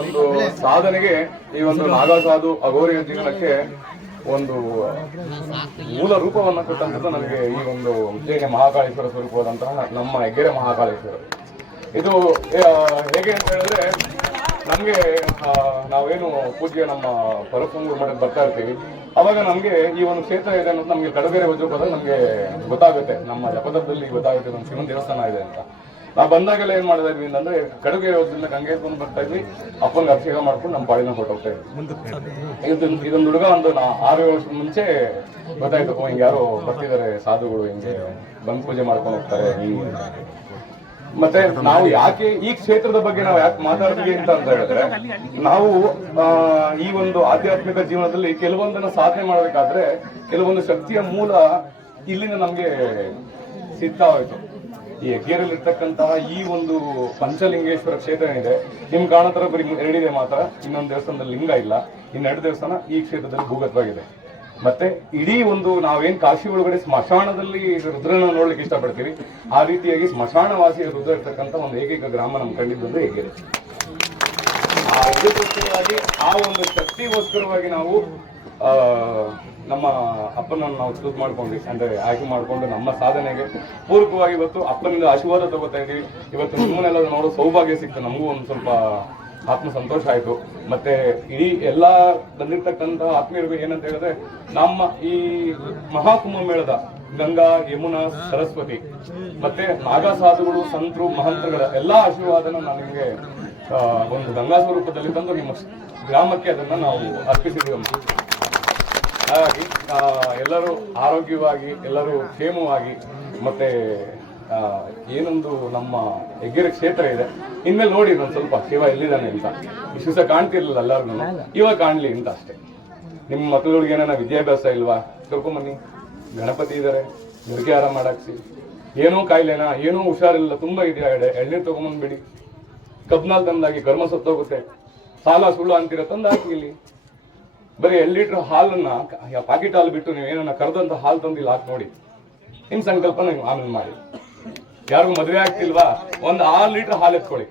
ಒಂದು ಸಾಧನೆಗೆ ಈ ಒಂದು ನಾಗಸಾಧು ಅಘೋರಿಯ ಜೀವನಕ್ಕೆ ಒಂದು ಮೂಲ ರೂಪವನ್ನು ಕೊಟ್ಟಂಥದ್ದು ನನಗೆ ಈ ಒಂದು ಉಜ್ಜಯಿನಿ ಮಹಾಕಾಳೇಶ್ವರ ಸ್ವರೂಪವಾದಂತಹ ನಮ್ಮ ಹೆಗ್ಗೆರೆ ಮಹಾಕಾಳೇಶ್ವರ. ಇದು ಹೇಗೆ ಅಂತ ಹೇಳಿದ್ರೆ, ನಮಗೆ ನಾವೇನು ಪೂಜೆ ನಮ್ಮ ಪರಸಂಗೂರು ಮಠಕ್ಕೆ ಬರ್ತಾ ಇರ್ತೀವಿ. ಅವಾಗ ನಮಗೆ ಈ ಒಂದು ಕ್ಷೇತ್ರ ಇದೆ ಅನ್ನೋದು ನಮಗೆ ಕಡಬೇರೆ ವಜ್ರಪದಲ್ಲಿ ನಮಗೆ ಗೊತ್ತಾಗುತ್ತೆ. ನಮ್ಮ ಜಪದದಲ್ಲಿ ಗೊತ್ತಾಗುತ್ತೆ ಒಂದು ಶಿವನ ದೇವಸ್ಥಾನ ಇದೆ ಅಂತ. ನಾವು ಬಂದಾಗೆಲ್ಲ ಏನ್ ಮಾಡ್ತಾ ಇದ್ವಿ ಅಂದ್ರೆ ಕಡುಗೆ ಯೋಜನೆ ಗಂಗೆ ಬಂದು ಬರ್ತಾ ಇದ್ವಿ. ಅಪ್ಪನಿಗೆ ಅಭಿಷೇಕ ಮಾಡ್ಕೊಂಡು ನಮ್ಮ ಪಾಡಿನ ಹೊರಟೋಗ್ತಾ ಇದ್ವಿ. ಇದೊಂದು ಹುಡುಗ ಒಂದು ಆರು ಏಳು ವರ್ಷದ ಮುಂಚೆ ಗೊತ್ತಾಯ್ತು ಹಿಂಗೆ ಯಾರೋ ಬರ್ತಿದ್ದಾರೆ ಸಾಧುಗಳು ಹಿಂಗೆ ಬಂದ್ ಪೂಜೆ ಮಾಡ್ಕೊಂಡು ಹೋಗ್ತಾರೆ ಮತ್ತೆ ನಾವು ಯಾಕೆ ಈ ಕ್ಷೇತ್ರದ ಬಗ್ಗೆ ನಾವು ಯಾಕೆ ಮಾತಾಡ್ತೀವಿ ಅಂತ ಅಂತ ಹೇಳಿದ್ರೆ, ನಾವು ಈ ಒಂದು ಆಧ್ಯಾತ್ಮಿಕ ಜೀವನದಲ್ಲಿ ಕೆಲವೊಂದನ್ನ ಸಾಧನೆ ಮಾಡಬೇಕಾದ್ರೆ ಕೆಲವೊಂದು ಶಕ್ತಿಯ ಮೂಲ ಇಲ್ಲಿಂದ ನಮ್ಗೆ ಸಿಗ್ತಾ ಹೋಯ್ತು. ಈ ಹೆಗ್ಗೇರಲ್ಲಿ ಇರ್ತಕ್ಕಂತಹ ಈ ಒಂದು ಪಂಚಲಿಂಗೇಶ್ವರ ಕ್ಷೇತ್ರ ಏನಿದೆ, ನಿಮ್ ಕಾಣತರ ಬರೀ ಎರಡಿದೆ ಮಾತ್ರ, ಇನ್ನೊಂದು ದೇವಸ್ಥಾನದಲ್ಲಿ ಲಿಂಗ ಇಲ್ಲ. ಇನ್ನೆರಡು ದೇವಸ್ಥಾನ ಈ ಕ್ಷೇತ್ರದಲ್ಲಿ ಭೂಗತವಾಗಿದೆ. ಮತ್ತೆ ಇಡೀ ಒಂದು ನಾವೇನ್ ಕಾಶಿ ಒಳಗಡೆ ಸ್ಮಶಾನದಲ್ಲಿ ರುದ್ರನ ನೋಡ್ಲಿಕ್ಕೆ ಇಷ್ಟಪಡ್ತೀವಿ ಆ ರೀತಿಯಾಗಿ ಸ್ಮಶಾನವಾಸಿಯ ರುದ್ರ ಇರ್ತಕ್ಕಂಥ ಒಂದು ಏಕೈಕ ಗ್ರಾಮ ನಮ್ ಕಂಡಿದ್ದು ಹೇಗಿದೆ ಆ ಒಂದು ಶಕ್ತಿಗೋಸ್ಕರವಾಗಿ ನಾವು ನಮ್ಮ ಅಪ್ಪನನ್ನು ನಾವು ಚೂಸ್ ಮಾಡ್ಕೊಂಡ್ವಿ ಅಂದ್ರೆ ಆಯ್ಕೆ ಮಾಡ್ಕೊಂಡು ನಮ್ಮ ಸಾಧನೆಗೆ ಪೂರಕವಾಗಿ ಇವತ್ತು ಅಪ್ಪನಿಂದ ಆಶೀರ್ವಾದ ತಗೋತಾ ಇದ್ವಿ ಇವತ್ತು ನಿಮ್ಮನ್ನೆಲ್ಲ ನೋಡೋ ಸೌಭಾಗ್ಯ ಸಿಕ್ತು, ನಮಗೂ ಒಂದು ಸ್ವಲ್ಪ ಆತ್ಮ ಸಂತೋಷ ಆಯ್ತು. ಮತ್ತೆ ಇಡೀ ಎಲ್ಲ ಬಂದಿರ್ತಕ್ಕಂಥ ಆತ್ಮೀಯರಿಗೂ ಏನಂತ ಹೇಳಿದ್ರೆ, ನಮ್ಮ ಈ ಮಹಾಕುಂಭ ಮೇಳದ ಗಂಗಾ, ಯಮುನಾ, ಸರಸ್ವತಿ, ಮತ್ತೆ ನಾಗಾ ಸಾಧುಗಳು ಸಂತರು, ಮಹಂತರುಗಳ ಎಲ್ಲ ಆಶೀರ್ವಾದನ ನಾನು ನಿಮಗೆ ಒಂದು ಗಂಗಾ ಸ್ವರೂಪದಲ್ಲಿ ತಂದು ನಿಮ್ಮ ಗ್ರಾಮಕ್ಕೆ ಅದನ್ನ ನಾವು ಅರ್ಪಿಸಿದ್ದೀವಿ ಹಾಗಾಗಿ ಎಲ್ಲರೂ ಆರೋಗ್ಯವಾಗಿ, ಎಲ್ಲರೂ ಕ್ಷೇಮವಾಗಿ, ಮತ್ತೆ ಏನೊಂದು ನಮ್ಮ ಹೆಗ್ಗೆರೆ ಕ್ಷೇತ್ರ ಇದೆ. ಇನ್ಮೇಲೆ ನೋಡಿ ಒಂದು ಸ್ವಲ್ಪ ಶಿವ ಎಲ್ಲಿದ್ದಾನೆ ಅಂತ. ಇಷ್ಟು ಸಹ ಕಾಣ್ತಿರ್ಲಿಲ್ಲ ನಾನು ಇವಾಗ ಕಾಣ್ಲಿ ಅಂತ ಅಷ್ಟೇ. ನಿಮ್ಮ ಮಕ್ಕಳುಗಳಿಗೆ ಏನಾರ ವಿದ್ಯಾಭ್ಯಾಸ ಇಲ್ವಾ? ಕರ್ಕೊಂಬನ್ನಿ. ಗಣಪತಿ ಇದ್ದಾರೆ ಆರಾಮ ಮಾಡಾಕ್ಸಿ. ಏನೋ ಕಾಯಿಲೆನಾ? ಏನೋ ಹುಷಾರಿಲ್ಲ. ತುಂಬಾ ಇದೆಯಾ ಎಡೆ, ಎಳ್ನೀರು ತಗೊಂಬಂದ್ಬಿಡಿ. ಕಬ್ನಾಲ್ ತಂದಾಗಿ ಕರ್ಮ ಸತ್ತೋಗುತ್ತೆ. ಸಾಲ ಸುಳ್ಳು ಅಂತೀರ ತಂದಾಕಿ ಇಲ್ಲಿ ಬರೀ ಎರಡು ಲೀಟರ್ ಹಾಲನ್ನ ಪಾಕೆಟ್ ಹಾಲು ಬಿಟ್ಟು ನೀವು ಏನನ್ನ ಕರೆದಂತ ಹಾಲು ತಂದು ಇಲ್ಲಿ ಹಾಕಿ ನೋಡಿ. ನಿಮ್ ಸಂಕಲ್ಪ ನೀವು ಆಮೇಲೆ ಮಾಡಿ. ಯಾರಿಗೂ ಮದುವೆ ಆಗ್ತಿಲ್ವಾ? ಒಂದು ಆರು ಲೀಟರ್ ಹಾಲು ಎತ್ಕೊಳ್ಳಿ.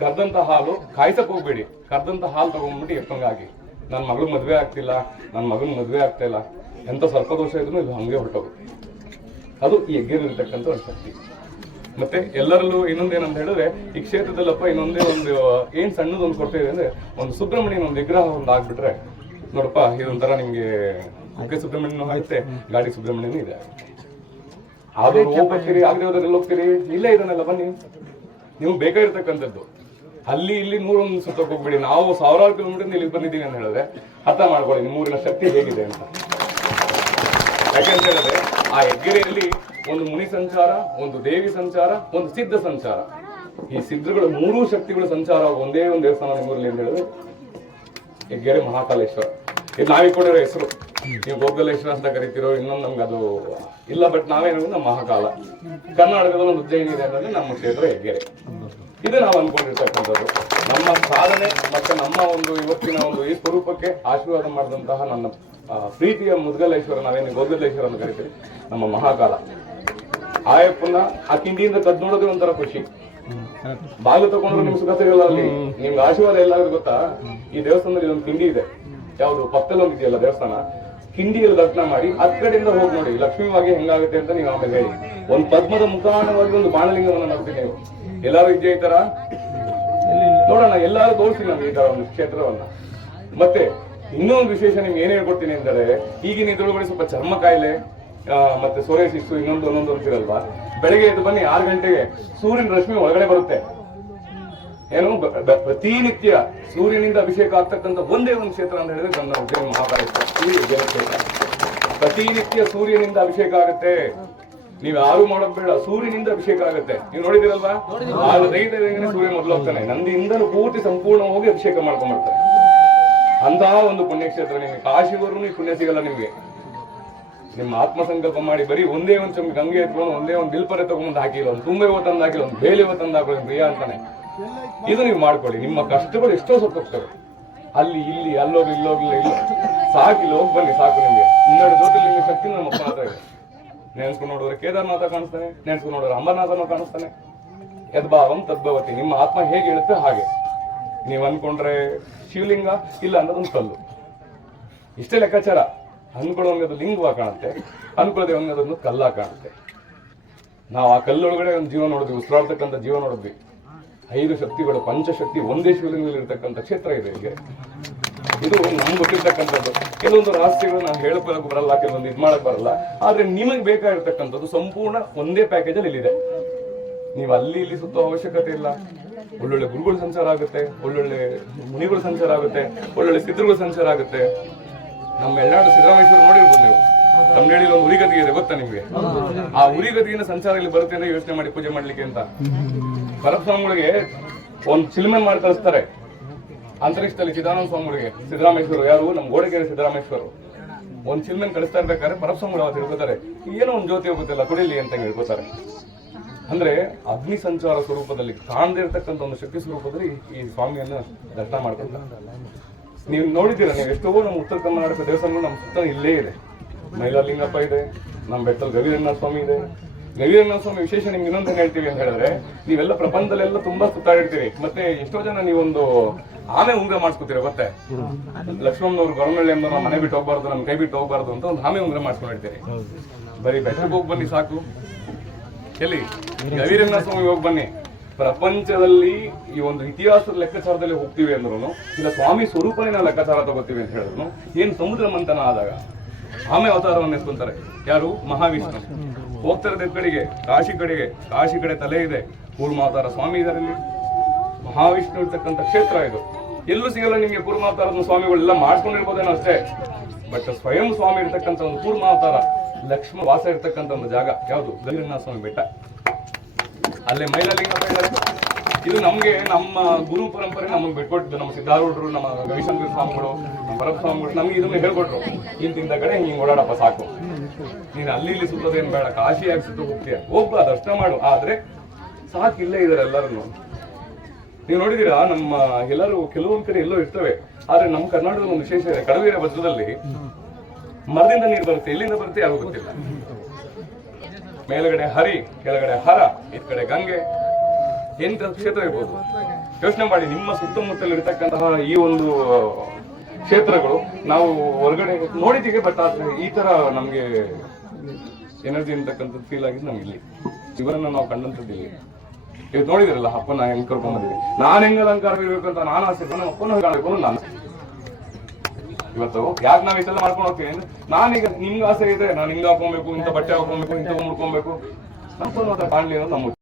ಕರ್ದಂತ ಹಾಲು ಕಾಯ್ಸಕ್ ಹೋಗ್ಬೇಡಿ. ಕರ್ದಂತ ಹಾಲು ತಗೊಂಡ್ಬಿಟ್ಟು ಎತ್ತಂಗಾಗಿ ನನ್ನ ಮಗಳು ಮದುವೆ ಆಗ್ತಿಲ್ಲ ನನ್ನ ಮಗನ ಮದುವೆ ಆಗ್ತಾ ಇಲ್ಲ. ಎಂತ ಸ್ವಲ್ಪ ದೋಷ ಇದ್ರು ಇದು ಹಂಗೆ ಹೊರಟೋಗುತ್ತೆ. ಅದು ಈ ಎಗ್ಗಿರತಕ್ಕಂಥ ಒಂದು ಶಕ್ತಿ. ಮತ್ತೆ ಎಲ್ಲರಲ್ಲೂ ಇನ್ನೊಂದೇನಂತ ಹೇಳಿದ್ರೆ, ಈ ಕ್ಷೇತ್ರದಲ್ಲಪ್ಪ ಇನ್ನೊಂದೇ ಒಂದು, ಏನ್ ಸಣ್ಣದೊಂದು ಕೊಡ್ತಾ ಇದೆ ಅಂದ್ರೆ, ಒಂದು ಸುಬ್ರಹ್ಮಣ್ಯನ ಒಂದು ವಿಗ್ರಹ ಒಂದು ಆಗ್ಬಿಟ್ರೆ ನೋಡಪ್ಪ ಇದೊಂಥರ ನಿಮಗೆ ಕುಕ್ಕೆ ಸುಬ್ರಹ್ಮಣ್ಯನು ಐತೆ ಗಾಡಿ ಸುಬ್ರಹ್ಮಣ್ಯನೂ ಇದೆ. ಆದರೆ ಹೋಗ್ತೀರಿ ಆಗದೆ ಹೋದ್ರೆ ಹೋಗ್ತೀರಿ? ಇಲ್ಲೇ ಇದನ್ನೆಲ್ಲ ಬನ್ನಿ. ನೀವು ಬೇಕಾಗಿರ್ತಕ್ಕಂಥದ್ದು ಅಲ್ಲಿ ಇಲ್ಲಿ ನೂರೊಂದು ಸುತ್ತ ಹೋಗ್ಬಿಡಿ. ನಾವು ಸಾವಿರಾರು ಕಿಲೋಮೀಟರ್ ಇಲ್ಲಿ ಬಂದಿದ್ದೀವಿ ಅಂತ ಹೇಳಿದ್ರೆ ಅರ್ಥ ಮಾಡ್ಕೊಳ್ಳಿ ನಿಮ್ಮ ಊರಿನ ಶಕ್ತಿ ಹೇಗಿದೆ ಅಂತ. ಯಾಕೆಂತ ಹೇಳಿದ್ರೆ ಆ ಹೆಗ್ಗೆರೆಯಲ್ಲಿ ಒಂದು ಮುನಿ ಸಂಚಾರ ಒಂದು ದೇವಿ ಸಂಚಾರ ಒಂದು ಸಿದ್ಧ ಸಂಚಾರ. ಈ ಸಿದ್ಧಗಳು ಮೂರೂ ಶಕ್ತಿಗಳು ಸಂಚಾರ ಒಂದೇ ಒಂದು ದೇವಸ್ಥಾನ ನಿಮ್ಮೂರಲ್ಲಿ ಅಂತ ಹೇಳಿದ್ರೆ ಹೆಗ್ಗೆರೆ ಮಹಾಕಾಲೇಶ್ವರ. ಇದು ನಾವೇ ಕೊಡಿರೋ ಹೆಸರು. ನೀವು ಗೋಗಲೇಶ್ವರ ಅಂತ ಕರಿತಿರೋ ಇನ್ನೊಂದು ನಮ್ಗೆ ಅದು ಇಲ್ಲ ಬಟ್ ನಾವೇನು ನಮ್ಮ ಮಹಾಕಾಲ. ಕರ್ನಾಟಕದ ಒಂದು ಉಜ್ಜಯಿನಿ ಇದೆ ಅನ್ನೋದು ನಮ್ಮ ಕ್ಷೇತ್ರ ಹೆಗ್ಗೆರೆ ಇದು ನಾವು ಅನ್ಕೊಂಡಿರ್ತಕ್ಕಂಥದ್ದು. ನಮ್ಮ ಸಾಧನೆ ಮತ್ತೆ ನಮ್ಮ ಒಂದು ಇವತ್ತಿನ ಒಂದು ಈ ಸ್ವರೂಪಕ್ಕೆ ಆಶೀರ್ವಾದ ಮಾಡಿದಂತಹ ನನ್ನ ಪ್ರೀತಿಯ ಮುದ್ಗಲೇಶ್ವರ ನಾವೇನು ಗೋಗಲೇಶ್ವರ ಅಂತ ಕರಿತೀವಿ? ನಮ್ಮ ಮಹಾಕಾಲ. ಆಯಪ್ಪನ ಆ ಕಿಂಡಿಯಿಂದ ಕದ್ ನೋಡೋದೇ ಒಂಥರ ಖುಷಿ. ಬಾಗಿಲು ತಗೊಂಡ್ರೆ ನಿಮ್ಗೆ ಸುಖ ಸಿಗಲ್ಲ ಅಲ್ಲಿ. ನಿಮ್ಗೆ ಆಶೀರ್ವಾದ ಎಲ್ಲಾದ್ರೂ ಗೊತ್ತಾ? ಈ ದೇವಸ್ಥಾನದಲ್ಲಿ ಒಂದು ಕಿಂಡಿ ಇದೆ. ಯಾವ್ದು? ಪಕ್ಕದಲ್ಲಿ ಒಂದು ಇದೆಯಲ್ಲ ದೇವಸ್ಥಾನ? ಕಿಂಡಿಯಲ್ಲಿ ದರ್ಶನ ಮಾಡಿ ಕಡೆಯಿಂದ ಹೋಗಿ ನೋಡಿ. ಲಕ್ಷ್ಮೀವಾಗಿ ಹೆಂಗಾಗುತ್ತೆ ಅಂತ ನೀವು ಆಮೇಲೆ ಹೇಳಿ. ಒಂದು ಪದ್ಮದ ಮುಖಾಣವಾಗಿ ಒಂದು ಬಾಣಲಿಂಗವನ್ನು ನೋಡ್ತೀನಿ ನೀವು. ಎಲ್ಲಾರು ಇದೆಯಾ ಈ ತರ? ನೋಡೋಣ ಎಲ್ಲಾರು ತೋರಿಸ್ತೀನಿ ನಮ್ಗೆ ಈ ತರ ಒಂದು ಕ್ಷೇತ್ರವನ್ನ. ಮತ್ತೆ ಇನ್ನೊಂದು ವಿಶೇಷ ನಿಮ್ಗೆ ಏನ್ ಹೇಳ್ಕೊಡ್ತೀನಿ ಅಂದ್ರೆ ಈಗಿನ ಇದ್ರೊಳಗಡೆ ಸ್ವಲ್ಪ ಚರ್ಮ ಕಾಯಿಲೆ ಮತ್ತೆ ಸೋರೆಸಿಸ್ಸು ಇನ್ನೊಂದು ಒಂದೊಂದು ಅಂತಿರಲ್ವಾ ಬೆಳಗ್ಗೆ ಎದ್ದು ಬನ್ನಿ, ಆರು ಗಂಟೆಗೆ ಸೂರ್ಯನ ರಶ್ಮಿ ಒಳಗಡೆ ಬರುತ್ತೆ. ಏನು? ಪ್ರತಿನಿತ್ಯ ಸೂರ್ಯನಿಂದ ಅಭಿಷೇಕ ಆಗ್ತಕ್ಕಂಥ ಒಂದೇ ಒಂದು ಕ್ಷೇತ್ರ ಅಂತ ಹೇಳಿದ್ರೆ ನನ್ನ ಉಜ್ಜಯಿನಿ ಕ್ಷೇತ್ರ. ಪ್ರತಿನಿತ್ಯ ಸೂರ್ಯನಿಂದ ಅಭಿಷೇಕ ಆಗುತ್ತೆ. ನೀವು ಯಾರು ಮಾಡೋದ್ ಬೇಡ, ಸೂರ್ಯನಿಂದ ಅಭಿಷೇಕ ಆಗುತ್ತೆ. ನೀವು ನೋಡಿದಿರಲ್ವಾ ಆಗ ದೈವನೇ ಸೂರ್ಯ ಮೊದಲು ಹೋಗ್ತಾನೆ. ನಂದಿಯಿಂದಲೂ ಪೂರ್ತಿ ಸಂಪೂರ್ಣ ಹೋಗಿ ಅಭಿಷೇಕ ಮಾಡ್ಕೊಂಡ್ಬರ್ತಾರೆ ಅಂತಹ ಒಂದು ಪುಣ್ಯಕ್ಷೇತ್ರ ನಿಮಗೆ. ಕಾಶಿವರೆಗೂ ಈ ಪುಣ್ಯ ಸಿಗಲ್ಲ ನಿಮ್ಗೆ. ನಿಮ್ಮ ಆತ್ಮ ಸಂಕಲ್ಪ ಮಾಡಿ ಬರೀ ಒಂದೇ ಒಂದು ಚಮ್ಮಿ ಗಂಗೆ ಎತ್ಕೊಂಡು ಒಂದೇ ಒಂದು ಬಿಲ್ಪರೆ ತಗೊಂಡು ಹಾಕಿಲ್ಲ, ಒಂದು ತುಂಬೆ ತಂದು ಹಾಕಿಲ್ಲ, ಒಂದು ಬೇಲೆ ತಂದು ಹಾಕೊಳ್ಳಿ ಪ್ರಿಯ ಅಂತಾನೆ. ಇದು ನೀವು ಮಾಡ್ಕೊಳ್ಳಿ. ನಿಮ್ಮ ಕಷ್ಟಗಳು ಎಷ್ಟೋ ಸ್ವಲ್ಪ ಹೋಗ್ತವೆ ಅಲ್ಲಿ, ಇಲ್ಲಿ ಅಲ್ಲೋಗಿ ಇಲ್ಲೋಗಿಲ್ಲ ಇಲ್ಲ. ಸಾಕಿಲ್ಲ, ಹೋಗಿ ಬನ್ನಿ, ಸಾಕು ನಿಮಗೆ. ಇನ್ನೆರಡು ನಿಮ್ಮ ಶಕ್ತಿ ನಮ್ಮ ಹತ್ರ ಇದೆ. ನೆನ್ಸ್ಕೊಂಡು ನೋಡಿದ್ರೆ ಕೇದಾರನಾಥ ಕಾಣಿಸ್ತಾನೆ, ನೆನ್ಸ್ಕೊಂಡು ನೋಡಿದ್ರೆ ಅಂಬರನಾಥನ ಕಾಣಿಸ್ತಾನೆ. ಯದ್ಭಾವಂ ತದ್ಭವತಿ ನಿಮ್ಮ ಆತ್ಮ ಹೇಗೆ ಹೇಳುತ್ತೆ ಹಾಗೆ. ನೀವು ಅನ್ಕೊಂಡ್ರೆ ಶಿವಲಿಂಗ ಇಲ್ಲ ಅನ್ನೋದೊಂದು ಕಲ್ಲು. ಇಷ್ಟೇ ಲೆಕ್ಕಾಚಾರ. ಅನ್ಕೊಳ್ಳೋಂಗೆ ಅದು ಲಿಂಗವಾಗಿ ಕಾಣುತ್ತೆ ಅನ್ಕೊಳ್ಳದೆ ಅಂಗದನ್ನು ಕಲ್ಲ ಕಾಣುತ್ತೆ. ನಾವು ಆ ಕಲ್ಲೊಳಗಡೆ ಒಂದು ಜೀವ ನೋಡಿದ್ವಿ, ಉಸಿರಾಡ್ತಕ್ಕಂಥ ಜೀವ ನೋಡಿದ್ವಿ. ಐದು ಶಕ್ತಿಗಳು, ಪಂಚಶಕ್ತಿ ಒಂದೇ ಶಿವಲಿಂಗದಲ್ಲಿ ಇರತಕ್ಕಂಥ ಕ್ಷೇತ್ರ ಇದೆ ಹೀಗೆ. ಇದು ನಮ್ಗೆ ಗೊತ್ತಿರ್ತಕ್ಕಂಥದ್ದು. ಕೆಲವೊಂದು ರಹಸ್ಯಗಳು ನಾನು ಹೇಳ್ಕೊಳಕ್ ಬರಲ್ಲ, ಕೆಲವೊಂದು ಇದು ಮಾಡಕ್ ಬರಲ್ಲ. ಆದ್ರೆ ನಿಮಗೆ ಬೇಕಾಗಿರ್ತಕ್ಕಂಥದ್ದು ಸಂಪೂರ್ಣ ಒಂದೇ ಪ್ಯಾಕೇಜ್ ಅಲ್ಲಿ ಇಲ್ಲಿದೆ. ನೀವು ಅಲ್ಲಿ ಇಲ್ಲಿ ಸುತ್ತೋ ಅವಶ್ಯಕತೆ ಇಲ್ಲ. ಒಳ್ಳೊಳ್ಳೆ ಗುರುಗಳ ಸಂಚಾರ ಆಗುತ್ತೆ, ಒಳ್ಳೊಳ್ಳೆ ಮುನಿಗಳ ಸಂಚಾರ ಆಗುತ್ತೆ, ಒಳ್ಳೊಳ್ಳೆ ಸಿದ್ಧರುಗಳು ಸಂಚಾರ ಆಗುತ್ತೆ. ನಮ್ಮ ಎಲ್ಲಾಡು ಸಿದ್ದರಾಮೇಶ್ವರ ನೋಡಿರ್ಬೋದು ನೀವು. ತಮ್ಮನೇಳಿ ಒಂದು ಉರಿಗತಿ ಇದೆ ಗೊತ್ತಾ ನಿಮ್ಗೆ? ಆ ಉರಿಗತಿಯಿಂದ ಸಂಚಾರ ಇಲ್ಲಿ ಬರುತ್ತೆ ಅಂತ ಯೋಚನೆ ಮಾಡಿ ಪೂಜೆ ಮಾಡ್ಲಿಕ್ಕೆ ಅಂತ. ಸ್ವಾಮಿಗಳಿಗೆ ಒಂದು ಚಿಲ್ಮನ್ ಮಾಡಿ ಕಳಿಸ್ತಾರೆ. ಅಂತರಿಕ್ಷದಲ್ಲಿ ಚಿದಾನಂದ ಸ್ವಾಮಿಗಳಿಗೆ ಸಿದ್ದರಾಮೇಶ್ವರ ಯಾರು? ನಮ್ಮ ಗೋಡೆಗೆರೆ ಸಿದ್ದರಾಮೇಶ್ವರ ಒಂದ್ ಚಿಲ್ಮೆನ್ ಕಳಿಸ್ತಾ ಇರ್ಬೇಕಾದ್ರೆ ಪರಸ್ವಾಮಿಗಳು ಅವತ್ತು ಹೇಳ್ಕೊತಾರೆ ಏನೋ ಒಂದ್ ಜ್ಯೋತಿ ಹೋಗುತ್ತಿಲ್ಲ ಕುಡಿಲಿ ಅಂತ ಹೇಳ್ಕೊತಾರೆ. ಅಂದ್ರೆ ಅಗ್ನಿ ಸಂಚಾರ ಸ್ವರೂಪದಲ್ಲಿ ಕಾಣದೇ ಒಂದು ಶಕ್ತಿ ಸ್ವರೂಪದಲ್ಲಿ ಈ ಸ್ವಾಮಿಯನ್ನ ದರ್ಶನ ಮಾಡ್ಕೊಂಡ ನೀವು ನೋಡಿದ್ದೀರಾ, ನೀವು ಎಷ್ಟೋ ನಮ್ಮ ಉತ್ತರ ಕರ್ನಾಟಕ ದೇವಸ್ಥಾನಗಳು ನಮ್ಮ ಸುತ್ತ ಇಲ್ಲೇ ಇದೆ. ಮೈಲಾಲಿಂಗಪ್ಪ ಇದೆ, ನಮ್ಮ ಬೆಟ್ಟಲ್ ಗವಿರಣ್ಣ ಸ್ವಾಮಿ ಇದೆ. ಗವಿರಣ್ಣ ಸ್ವಾಮಿ ವಿಶೇಷ ನಿಮ್ಗೆ ಇನ್ನೊಂದು ಹೇಳ್ತೀವಿ ಅಂತ ಹೇಳಿದ್ರೆ, ನೀವೆಲ್ಲ ಪ್ರಪಂಚದಲ್ಲೆಲ್ಲ ತುಂಬಾ ಸುತ್ತಾಡಿರ್ತೀರಿ. ಮತ್ತೆ ಎಷ್ಟೋ ಜನ ನೀವೊಂದು ಆಮೆ ಉಂಗ್ರ ಮಾಡಿಸ್ಕೊತೀರ ಗೊತ್ತೇ? ಲಕ್ಷ್ಮಣನವ್ರು ಗೌರ್ಮೆಂಟ್ ಎಂಬ ನಾವು ಮನೆ ಬಿಟ್ಟು ಹೋಗ್ಬಾರ್ದು, ನಮ್ಮ ಕೈ ಬಿಟ್ಟು ಹೋಗ್ಬಾರ್ದು ಅಂತ ಒಂದು ಆಮೆ ಉಂಗ್ರ ಮಾಡಿಸ್ಕೊಂಡಿರ್ತೀರಿ ಬರೀ ಬೆಟ್ಟಕ್ಕೆ ಹೋಗಿ ಬನ್ನಿ ಸಾಕು. ಎಲ್ಲಿ? ಗವಿರನ್ನ ಸ್ವಾಮಿ ಹೋಗಿ ಬನ್ನಿ. ಪ್ರಪಂಚದಲ್ಲಿ ಈ ಒಂದು ಇತಿಹಾಸದ ಲೆಕ್ಕಾಚಾರದಲ್ಲಿ ಹೋಗ್ತೀವಿ ಅಂದ್ರೂ ಇಲ್ಲ ಸ್ವಾಮಿ ಸ್ವರೂಪನೇ ನಾವು ಲೆಕ್ಕಾಚಾರ ತಗೋತೀವಿ ಅಂತ ಹೇಳಿದ್ರು ಏನ್ ಸಮುದ್ರ ಮಂಥನ ಆದಾಗ ಆಮೇಲೆ ಅವತಾರವನ್ನು ಎತ್ಕೊಂತಾರೆ. ಯಾರು? ಮಹಾವಿಷ್ಣು. ಹೋಗ್ತಾರೆ ಕಡೆಗೆ, ಕಾಶಿ ಕಡೆಗೆ, ಕಾಶಿ ಕಡೆ ತಲೆ ಇದೆ. ಕೂರ್ಮಾವತಾರ ಸ್ವಾಮಿ ಇದರಲ್ಲಿ. ಮಹಾವಿಷ್ಣು ಇರ್ತಕ್ಕಂಥ ಕ್ಷೇತ್ರ ಇದು. ಎಲ್ಲೂ ಸಿಗಲ್ಲ ನಿಮಗೆ ಕೂರ್ಮಾವತಾರದ ಸ್ವಾಮಿಗಳೆಲ್ಲ ಮಾಡ್ಕೊಂಡಿರ್ಬೋದೇನೋ ಅಷ್ಟೇ. ಬಟ್ ಸ್ವಯಂ ಸ್ವಾಮಿ ಇರ್ತಕ್ಕಂಥ ಒಂದು ಕೂರ್ಮಾವತಾರ ಲಕ್ಷ್ಮಣ ವಾಸ ಇರ್ತಕ್ಕಂಥ ಒಂದು ಜಾಗ, ಯಾವುದು? ಗವಿರಂಗನಾಥ ಸ್ವಾಮಿ ಬೆಟ್ಟ. ಅಲ್ಲೇ ಮೈಲಲಿಂಗ ಇದ್ದಾರೆ ಇದು ನಮಗೆ ನಮ್ಮ ಗುರು ಪರಂಪರೆ ನಮಗೆ ಬಿಟ್ಕೊಟ್ಟಿದ್ದು. ನಮ್ಮ ಸಿದ್ಧಾರೂಢರು, ನಮ್ಮ ರವಿಶಂಕರ ಸ್ವಾಮಿಗಳು, ನಮ್ಮ ಸ್ವಾಮಿಗಳು ನಮಗೆ ಇದನ್ನ ಹೇಳ್ಕೊಟ್ರು. ಇಂತಿಂದ ಕಡೆ ಹಿಂಗೆ ಓಡಾಡಪ್ಪ, ಸಾಕು. ನೀನು ಅಲ್ಲಿ ಇಲ್ಲಿ ಸುತ್ತೋದೇನು ಬೇಡ, ಕಾಶಿಯಾಗಿ ಸುತ್ತ ಹೋಗ್ತೀಯ. ಹೋಗ್ಬಾ ದರ್ಶನ ಮಾಡು. ಆದ್ರೆ ಸಾಕು ಇಲ್ಲೇ ಇದಾರೆ ಎಲ್ಲರನ್ನು. ನೀವು ನೋಡಿದೀರಾ, ನಮ್ಮ ಎಲ್ಲರೂ, ಕೆಲವೊಂದು ಕಡೆ ಎಲ್ಲೋ ಇರ್ತವೆ. ಆದ್ರೆ ನಮ್ಮ ಕರ್ನಾಟಕದ ಒಂದು ವಿಶೇಷ ಇದೆ. ಕಡವೇರ ಭದ್ರದಲ್ಲಿ ಮರದಿಂದ ನೀರು ಬರುತ್ತೆ, ಎಲ್ಲಿಂದ ಬರುತ್ತೆ ಯಾರು ಗೊತ್ತಿಲ್ಲ. ಮೇಲ್ಗಡೆ ಹರಿ, ಕೆಳಗಡೆ ಹರ ಈ ಕಡೆ ಗಂಗೆ ಎಂತ ಕ್ಷೇತ್ರ ಇರ್ಬೋದು ಯೋಚನೆ ಮಾಡಿ, ನಿಮ್ಮ ಸುತ್ತಮುತ್ತಲು ಇರತಕ್ಕಂತಹ ಈ ಒಂದು ಕ್ಷೇತ್ರಗಳು, ನಾವು ಹೊರಗಡೆ ನೋಡಿದ್ದೀವಿ ಬಟ್ ಆದ್ರೆ ಈ ತರ ನಮ್ಗೆ ಎನರ್ಜಿ ಅಂತಕ್ಕಂಥದ್ದು ಫೀಲ್ ಆಗಿದೆ ನಮ್ಗೆ ಇಲ್ಲಿ. ಇವರನ್ನ ನಾವು ಕಂಡಂತದ್ದು ಇಲ್ಲಿ. ಇವತ್ತು ನೋಡಿದಿರಲ್ಲ, ಅಪ್ಪನ ಹೆಂಗ್ ಕರ್ಕೊಂಡ್ ಬಂದಿದ್ವಿ ನಾನು ಹೆಂಗ್ ಅಲಂಕಾರ ಅಂತ ನಾನು ಆಸೆ ಅಪ್ಪನ ಕಾಣಬೇಕು ನಾನು. ಇವತ್ತು ಯಾಕೆ ನಾವು ಇದೆಲ್ಲ ಮಾಡ್ಕೊಂಡು ಹೋಗ್ತೀವಿ ಅಂದ್ರೆ ನಾನೀಗ ನಿಮ್ಗೆ ಆಸೆ ಇದೆ, ನಾನು ಹಿಂಗ್ ಹಾಕೊಬೇಕು, ಇಂಥ ಬಟ್ಟೆ ಹಾಕೊಬೇಕು ಇಂಥ ಮುಡ್ಕೊಬೇಕು ನಮ್ಮ ಕಾಣ್ಲಿ ಅನ್ನೋದು ನಮ್ಮ